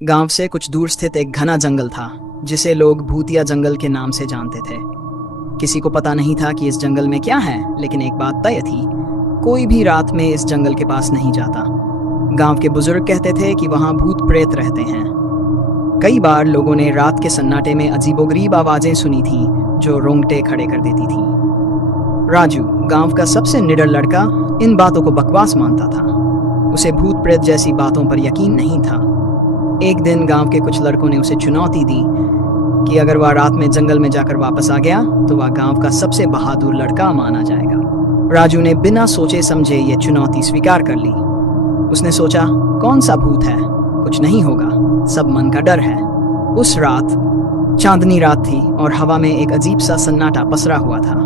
गांव से कुछ दूर स्थित एक घना जंगल था जिसे लोग भूतिया जंगल के नाम से जानते थे। किसी को पता नहीं था कि इस जंगल में क्या है, लेकिन एक बात तय थी, कोई भी रात में इस जंगल के पास नहीं जाता। गांव के बुजुर्ग कहते थे कि वहां भूत प्रेत रहते हैं। कई बार लोगों ने रात के सन्नाटे में अजीबोगरीब आवाजें सुनी थीं जो रोंगटे खड़े कर देती थीं। राजू, गांव का सबसे निडर लड़का, इन बातों को बकवास मानता था। उसे भूत प्रेत जैसी बातों पर यकीन नहीं था। एक दिन गांव के कुछ लड़कों ने उसे चुनौती दी कि अगर वह रात में जंगल में जाकर वापस आ गया तो वह गांव का सबसे बहादुर लड़का माना जाएगा। राजू ने बिना सोचे समझे ये चुनौती स्वीकार कर ली। उसने सोचा, कौन सा भूत है, कुछ नहीं होगा, सब मन का डर है। उस रात चांदनी रात थी और हवा में एक अजीब सा सन्नाटा पसरा हुआ था।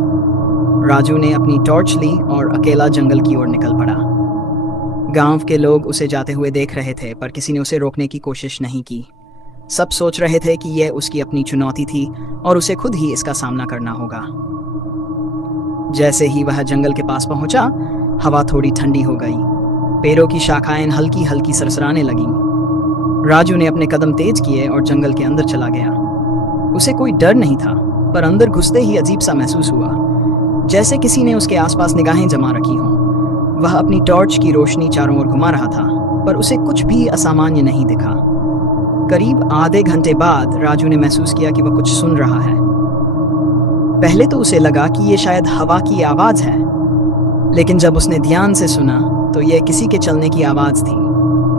राजू ने अपनी टॉर्च ली और अकेला जंगल की ओर निकल पड़ा। गांव के लोग उसे जाते हुए देख रहे थे, पर किसी ने उसे रोकने की कोशिश नहीं की। सब सोच रहे थे कि यह उसकी अपनी चुनौती थी और उसे खुद ही इसका सामना करना होगा। जैसे ही वह जंगल के पास पहुंचा, हवा थोड़ी ठंडी हो गई। पेड़ों की शाखाएं हल्की हल्की सरसराने लगीं। राजू ने अपने कदम तेज किए और जंगल के अंदर चला गया। उसे कोई डर नहीं था, पर अंदर घुसते ही अजीब सा महसूस हुआ, जैसे किसी ने उसके आसपास निगाहें जमा रखी हों। वह अपनी टॉर्च की रोशनी चारों ओर घुमा रहा था, पर उसे कुछ भी असामान्य नहीं दिखा। करीब आधे घंटे बाद राजू ने महसूस किया कि वह कुछ सुन रहा है। पहले तो उसे लगा कि ये शायद हवा की आवाज है, लेकिन जब उसने ध्यान से सुना तो यह किसी के चलने की आवाज थी।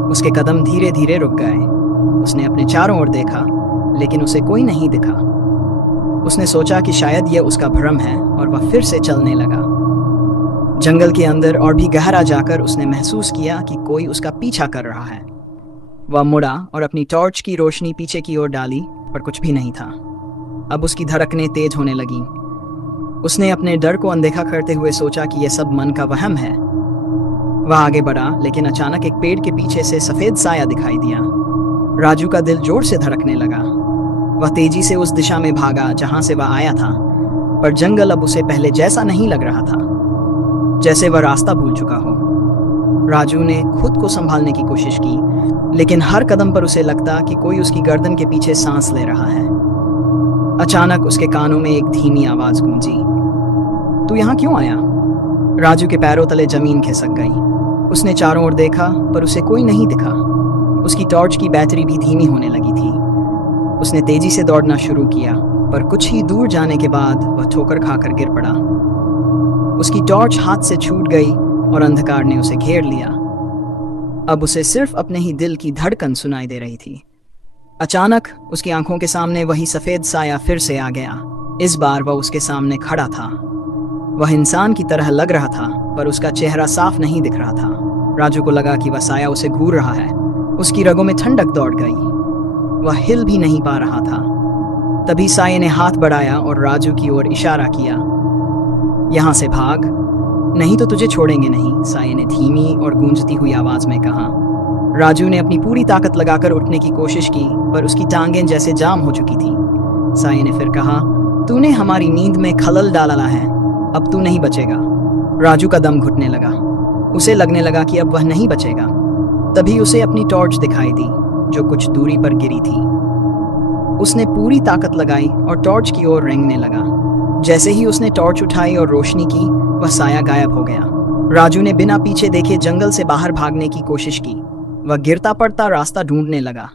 उसके कदम धीरे धीरे रुक गए। उसने अपने चारों ओर देखा, लेकिन उसे कोई नहीं दिखा। उसने सोचा कि शायद यह उसका भ्रम है और वह फिर से चलने लगा। जंगल के अंदर और भी गहरा जाकर उसने महसूस किया कि कोई उसका पीछा कर रहा है। वह मुड़ा और अपनी टॉर्च की रोशनी पीछे की ओर डाली, पर कुछ भी नहीं था। अब उसकी धड़कनें तेज होने लगीं। उसने अपने डर को अनदेखा करते हुए सोचा कि यह सब मन का वहम है। वह आगे बढ़ा, लेकिन अचानक एक पेड़ के पीछे से सफेद साया दिखाई दिया। राजू का दिल जोर से धड़कने लगा। वह तेजी से उस दिशा में भागा जहां से वह आया था, पर जंगल अब उसे पहले जैसा नहीं लग रहा था, जैसे वह रास्ता भूल चुका हो। राजू ने खुद को संभालने की कोशिश की, लेकिन हर कदम पर उसे लगता कि कोई उसकी गर्दन के पीछे सांस ले रहा है। अचानक उसके कानों में एक धीमी आवाज गूंजी, तू यहाँ क्यों आया? राजू के पैरों तले जमीन खिसक गई। उसने चारों ओर देखा, पर उसे कोई नहीं दिखा। उसकी टॉर्च की बैटरी भी धीमी होने लगी थी। उसने तेजी से दौड़ना शुरू किया, पर कुछ ही दूर जाने के बाद वह ठोकर खाकर गिर पड़ा। उसकी टॉर्च हाथ से छूट गई और अंधकार ने उसे घेर लिया। अब उसे सिर्फ अपने ही दिल की धड़कन सुनाई दे रही थी। अचानक उसकी आंखों के सामने वही सफेद साया फिर से आ गया। इस बार वह उसके सामने खड़ा था। वह इंसान की तरह लग रहा था, पर उसका चेहरा साफ नहीं दिख रहा था। राजू को लगा कि वह साया उसे घूर रहा है। उसकी रगों में ठंडक दौड़ गई। वह हिल भी नहीं पा रहा था। तभी साये ने हाथ बढ़ाया और राजू की ओर इशारा किया, यहाँ से भाग, नहीं तो तुझे छोड़ेंगे नहीं, साये ने धीमी और गूंजती हुई आवाज में कहा। राजू ने अपनी पूरी ताकत लगाकर उठने की कोशिश की, पर उसकी टांगें जैसे जाम हो चुकी थी। साये ने फिर कहा, तूने हमारी नींद में खलल डाला है, अब तू नहीं बचेगा। राजू का दम घुटने लगा। उसे लगने लगा कि अब वह नहीं बचेगा। तभी उसे अपनी टॉर्च दिखाई दी, जो कुछ दूरी पर गिरी थी। उसने पूरी ताकत लगाई और टॉर्च की ओर रेंगने लगा। जैसे ही उसने टॉर्च उठाई और रोशनी की, वह साया गायब हो गया। राजू ने बिना पीछे देखे जंगल से बाहर भागने की कोशिश की। वह गिरता पड़ता रास्ता ढूंढने लगा।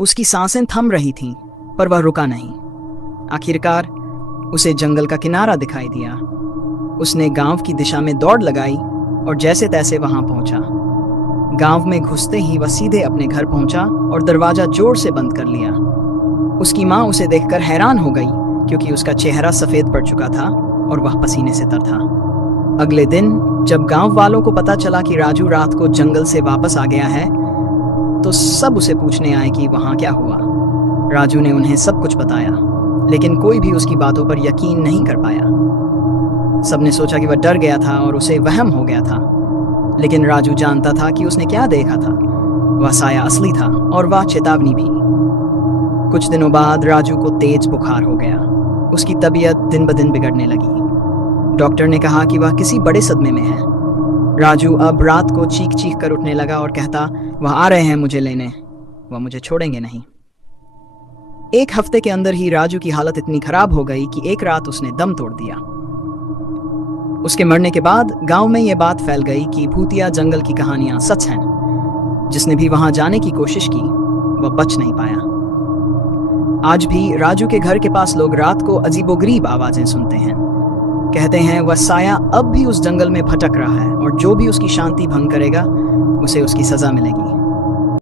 उसकी सांसें थम रही थीं, पर वह रुका नहीं। आखिरकार उसे जंगल का किनारा दिखाई दिया। उसने गांव की दिशा में दौड़ लगाई और जैसे तैसे वहां पहुंचा। गांव में घुसते ही वह सीधे अपने घर पहुंचा और दरवाजा जोर से बंद कर लिया। उसकी माँ उसे देखकर हैरान हो गई, क्योंकि उसका चेहरा सफेद पड़ चुका था और वह पसीने से तर था। अगले दिन जब गांव वालों को पता चला कि राजू रात को जंगल से वापस आ गया है, तो सब उसे पूछने आए कि वहां क्या हुआ। राजू ने उन्हें सब कुछ बताया, लेकिन कोई भी उसकी बातों पर यकीन नहीं कर पाया। सबने सोचा कि वह डर गया था और उसे वहम हो गया था, लेकिन राजू जानता था कि उसने क्या देखा था। वह साया असली था और वह चेतावनी भी। कुछ दिनों बाद राजू को तेज बुखार हो गया। उसकी तबीयत दिन ब दिन बिगड़ने लगी। डॉक्टर ने कहा कि वह किसी बड़े सदमे में है। राजू अब रात को चीख चीख कर उठने लगा और कहता, वह आ रहे हैं मुझे लेने। वह मुझे छोड़ेंगे नहीं। एक हफ्ते के अंदर ही राजू की हालत इतनी खराब हो गई कि एक रात उसने दम तोड़ दिया। उसके मरने के बाद गांव में यह बात फैल गई कि भूतिया जंगल की कहानियां सच हैं। जिसने भी वहां जाने की कोशिश की वह बच नहीं पाया। आज भी राजू के घर के पास लोग रात को अजीबोगरीब आवाजें सुनते हैं। कहते हैं वह साया अब भी उस जंगल में भटक रहा है और जो भी उसकी शांति भंग करेगा उसे उसकी सजा मिलेगी।